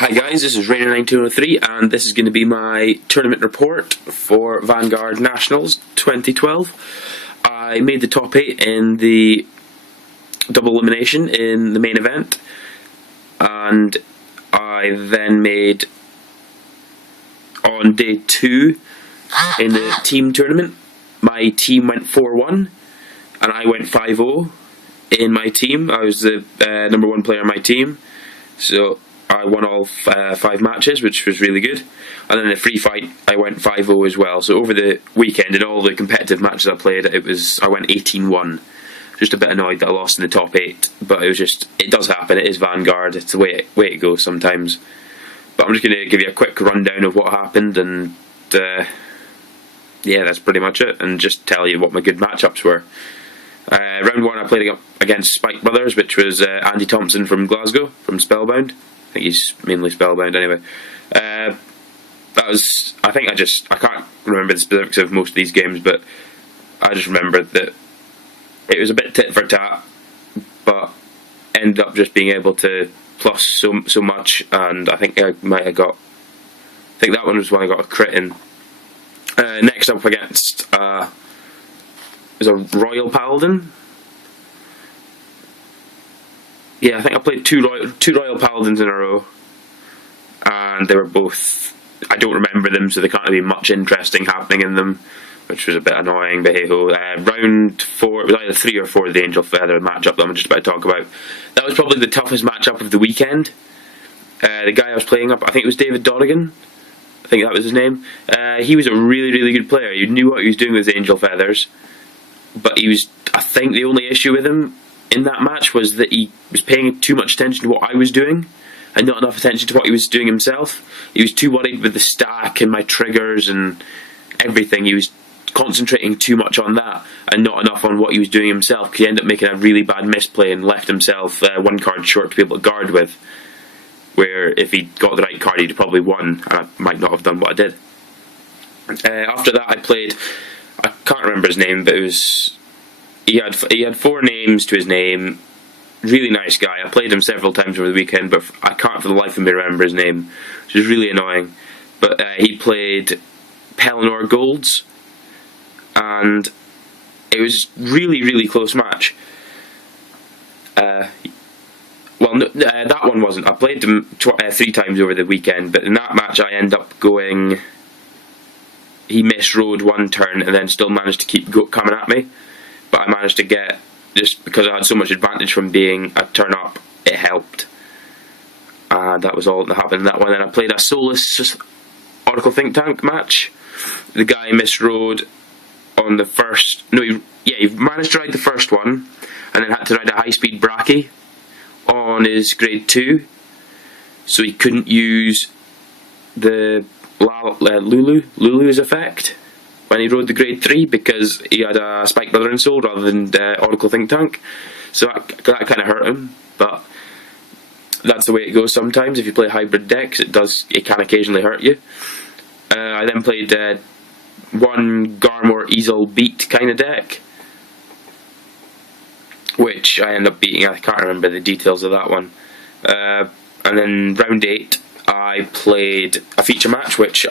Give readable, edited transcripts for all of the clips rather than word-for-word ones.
Hi guys, this is Rainer9203 and this is going to be my tournament report for Vanguard Nationals 2012. I made the top 8 in the double elimination in the main event, and I then made on day 2 in the team tournament. My team went 4-1 and I went 5-0 in my team. I was the number 1 player on my team, so I won all 5 matches, which was really good. And then in the free fight, I went 5-0 as well. So over the weekend, in all the competitive matches I played, I went 18-1. Just a bit annoyed that I lost in the top 8, but it does happen. It is Vanguard. It's the way it goes sometimes. But I'm just going to give you a quick rundown of what happened, and yeah, that's pretty much it. And just tell you what my good matchups were. Round 1, I played against Spike Brothers, which was Andy Thompson from Glasgow, from Spellbound. I think he's mainly Spellbound anyway. I can't remember the specifics of most of these games, but I just remember that it was a bit tit for tat, but ended up just being able to plus so much, and I think that one was when I got a crit in. Next up against was a Royal Paladin. Yeah, I think I played two Royal Paladins in a row, and they were both, I don't remember them, so there can't be much interesting happening in them, which was a bit annoying, but hey ho. Round 4, it was either 3 or 4 of the Angel Feather matchup that I'm just about to talk about. That was probably the toughest matchup of the weekend. The guy I was playing up, I think it was David Donegan, I think that was his name. He was a really, really good player. He knew what he was doing with his Angel Feathers, but I think the only issue with him in that match was that he was paying too much attention to what I was doing and not enough attention to what he was doing himself. He was too worried with the stack and my triggers and everything. He was concentrating too much on that and not enough on what he was doing himself. He ended up making a really bad misplay and left himself 1 card short to be able to guard with, where if he got the right card he'd probably won, and I might not have done what I did. After that I can't remember his name, but he had 4 names to his name. Really nice guy. I played him several times over the weekend, but I can't for the life of me remember his name, which is really annoying. But he played Pelennor Golds, and it was really, really close match. That one wasn't. I played him 3 times over the weekend, but in that match I ended up going. He misrode 1 turn and then still managed to keep coming at me. But I managed to get, just because I had so much advantage from being a turn up, it helped. That was all that happened in that one. Then I played a Soulless Oracle Think Tank match. The guy misrode on the first. No, he managed to ride the first one, and then had to ride a high speed Bracky on his grade 2. So he couldn't use the Lulu's effect when he rode the grade 3 because he had a Spike Brother and Soul rather than Oracle Think Tank. So that kind of hurt him, but that's the way it goes sometimes. If you play hybrid decks, it can occasionally hurt you. I then played 1 Garmor Easel Beat kind of deck, which I ended up beating. I can't remember the details of that one. And then round 8 I played a feature match, which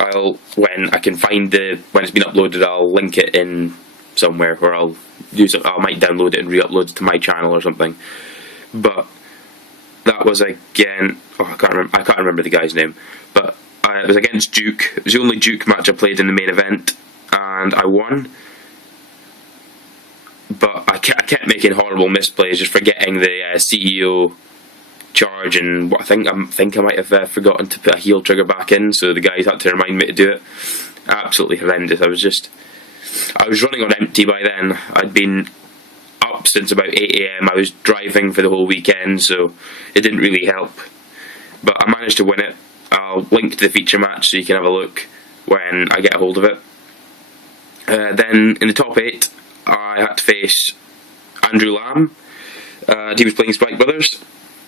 when I can find when it's been uploaded, I'll link it in somewhere where I might download it and re-upload it to my channel or something. But that was again, I can't remember the guy's name, but it was against Duke. It was the only Duke match I played in the main event, and I won. But I kept making horrible misplays, just forgetting the CEO charge, and I think I might have forgotten to put a heal trigger back in, so the guys had to remind me to do it. Absolutely horrendous. I was running on empty by then. I'd been up since about 8 AM. I was driving for the whole weekend, so it didn't really help. But I managed to win it. I'll link to the feature match so you can have a look when I get a hold of it. Then in the top 8 I had to face Andrew Lamb. He was playing Spike Brothers,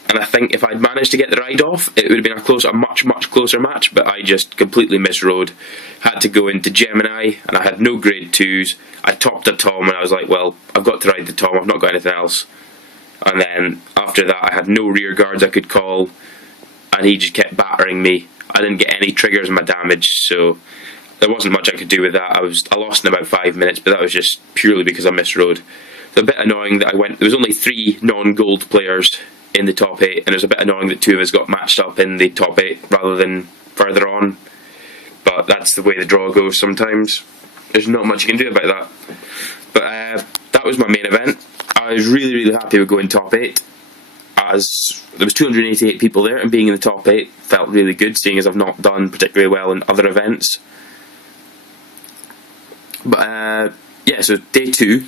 and I think if I'd managed to get the ride off, it would have been a much closer match, but I just completely misrode. Had to go into Gemini, and I had no grade 2s. I topped a Tom, and I was like, well, I've got to ride the Tom, I've not got anything else. And then after that I had no rear guards I could call, and he just kept battering me. I didn't get any triggers in my damage, so there wasn't much I could do with that. I lost in about 5 minutes, but that was just purely because I misrode. It's a bit annoying that there was only 3 non-gold players in the top 8, and it was a bit annoying that 2 of us got matched up in the top 8 rather than further on. But that's the way the draw goes sometimes. There's not much you can do about that. But that was my main event. I was really, really happy with going top 8, as there was 288 people there, and being in the top 8 felt really good, seeing as I've not done particularly well in other events. But yeah, so day 2,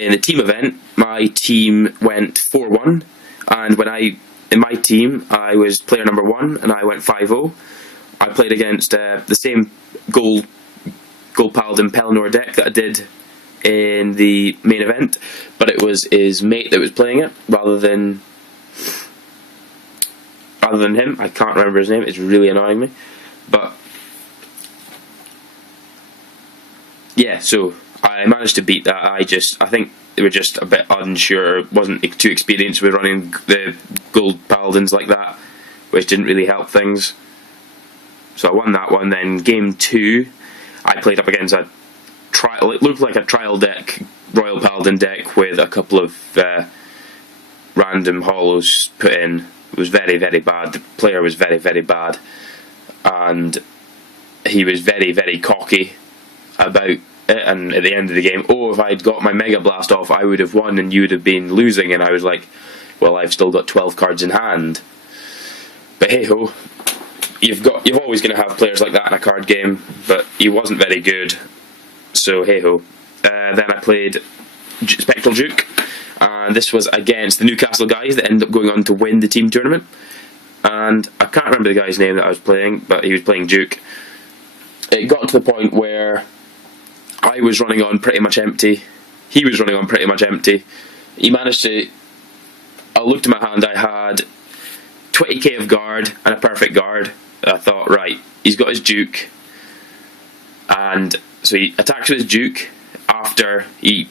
in the team event, my team went 4-1, and in my team, I was player number 1, and I went 5-0. I played against the same Gold Paladin Pelennor deck that I did in the main event, but it was his mate that was playing it rather than him. I can't remember his name, it's really annoying me. But yeah, so I managed to beat that. I think they were just a bit unsure, wasn't too experienced with running the Gold Paladins like that, which didn't really help things. So I won that one. Then game 2, I played up against it looked like a trial deck, Royal Paladin deck with a couple of random hollows put in. It was very, very bad. The player was very, very bad, and he was very, very cocky about it. And at the end of the game, if I'd got my Mega Blast off, I would have won and you would have been losing. And I was like, well, I've still got 12 cards in hand. But hey ho, you're always going to have players like that in a card game. But he wasn't very good, so hey ho. Then I played Spectral Duke, and this was against the Newcastle guys that ended up going on to win the team tournament. And I can't remember the guy's name that I was playing, but he was playing Duke. It got to the point where I was running on pretty much empty. He was running on pretty much empty. He managed to... I looked at my hand, I had 20k of guard and a perfect guard. I thought, right, he's got his Duke. And so he attacked with his Duke. After he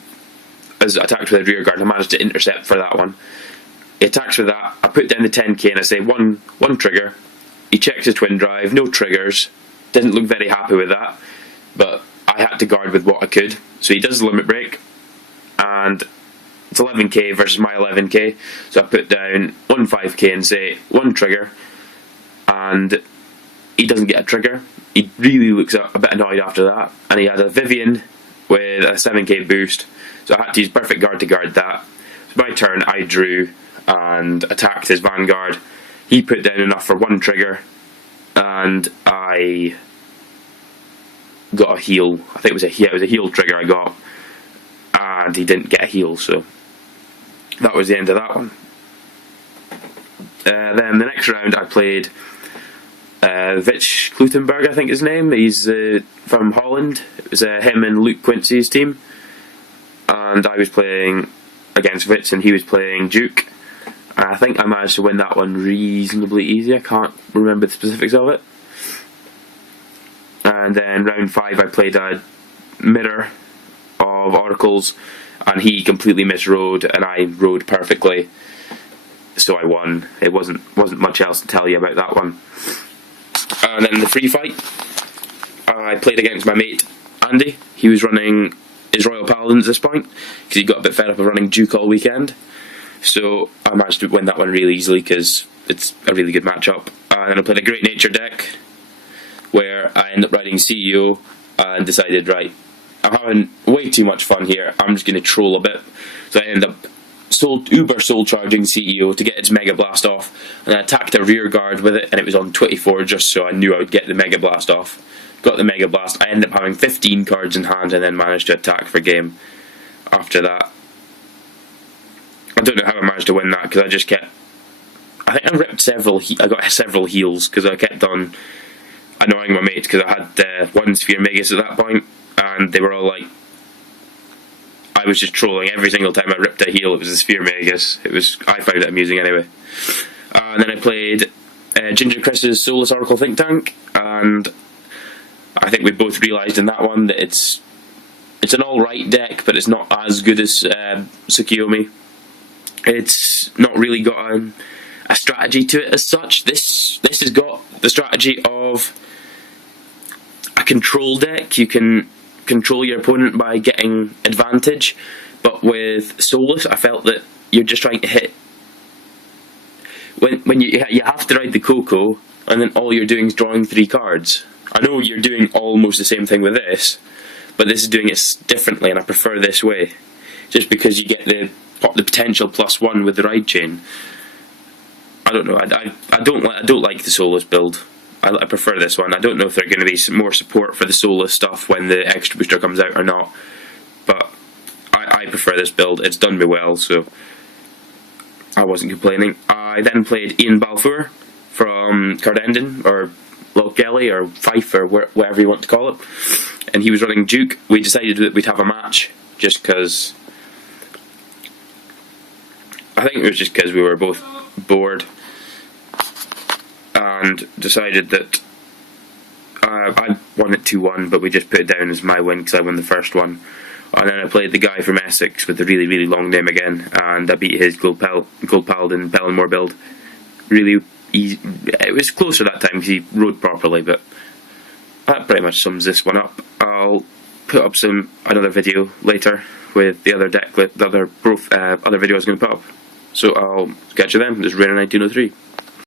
has attacked with a rear guard, I managed to intercept for that one. He attacks with that. I put down the 10k and I say one trigger. He checks his twin drive, no triggers. Didn't look very happy with that, but I had to guard with what I could. So he does the limit break, and it's 11k versus my 11k. So I put down 5k and say 1 trigger, and he doesn't get a trigger. He really looks a bit annoyed after that, and he had a Vivian with a 7k boost, so I had to use perfect guard to guard that. So my turn, I drew and attacked his Vanguard. He put down enough for 1 trigger, and I got a heal. I think it was a heal trigger I got, and he didn't get a heal, so that was the end of that one. Then the next round I played Vich Klutenberg, I think his name. He's from Holland. It was him and Luke Quincy's team, and I was playing against Vich and he was playing Duke. And I think I managed to win that one reasonably easy. I can't remember the specifics of it. And then round 5 I played a mirror of Oracles, and he completely misrode and I rode perfectly, so I won. It wasn't much else to tell you about that one. And then the free fight, I played against my mate Andy. He was running his Royal Paladins at this point because he got a bit fed up of running Duke all weekend. So I managed to win that one really easily because it's a really good matchup. And then I played a Great Nature deck where I ended up riding CEO and decided, right, I'm having way too much fun here, I'm just going to troll a bit. So I ended up uber soul charging CEO to get its Mega Blast off, and I attacked a rear guard with it, and it was on 24 just so I knew I would get the Mega Blast off. Got the Mega Blast. I ended up having 15 cards in hand and then managed to attack for game after that. I don't know how I managed to win that because I just kept... I think I ripped I got several heals because I kept on annoying my mates because I had one Sphere Magus at that point, and they were all like... I was just trolling every single time I ripped a heal. It was a Sphere Magus. I found it amusing anyway. And then I played Ginger Chris's Soulless Oracle Think Tank, and I think we both realised in that one that it's an alright deck, but it's not as good as Tsukiyomi. It's not really got a a strategy to it as such. This has got the strategy of a control deck. You can control your opponent by getting advantage, but with Soulless I felt that you're just trying to hit. When you have to ride the Coco, and then all you're doing is drawing 3 cards. I know you're doing almost the same thing with this, but this is doing it differently, and I prefer this way, just because you get the potential +1 with the ride chain. I don't know. I don't like the Soulless build. I prefer this one. I don't know if there's going to be some more support for the Soulless stuff when the extra booster comes out or not, but I prefer this build. It's done me well, so I wasn't complaining. I then played Ian Balfour from Cardendon, or Lochgelly, or Fife, or whatever you want to call it, and he was running Duke. We decided that we'd have a match just because. I think it was just because we were both bored, and decided that I won it 2-1, but we just put it down as my win because I won the first one. And then I played the guy from Essex with the really long name again, and I beat his Gold Paladin Pelennor build. Really easy. It was closer that time because he rode properly, but that pretty much sums this one up. I'll put up another video later with the other deck, the other video I was going to put up. So I'll catch you then. This is Rainer1903.